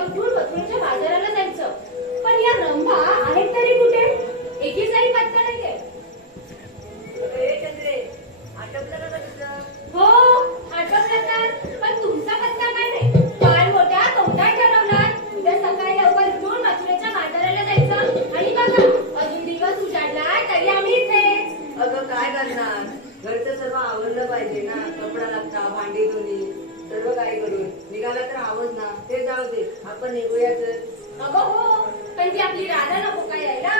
Thank you. आपण निघूया तर. अगं हो पण ती आपली राधा नको काय यायला?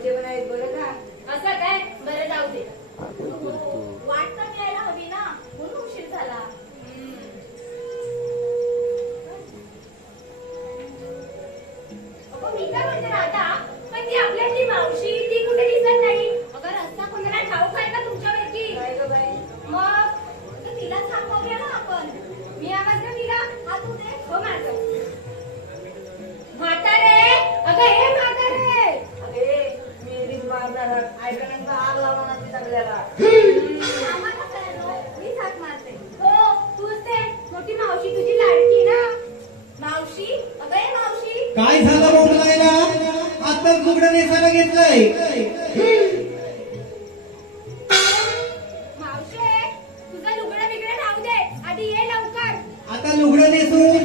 कोणते पण आहेत बरं का? असं काय? आईकडे आग लावणार ती. सगळ्याला हो, मावशी तुझी लाडकी मावशी? अगं ये मावशी. काय झालं मोठलायला आताच लुगडं नेसायला घेतलंय. मावशे तुझं लुगडं बिगडं राहू दे. ये लवकर. आता लुगडं नेसून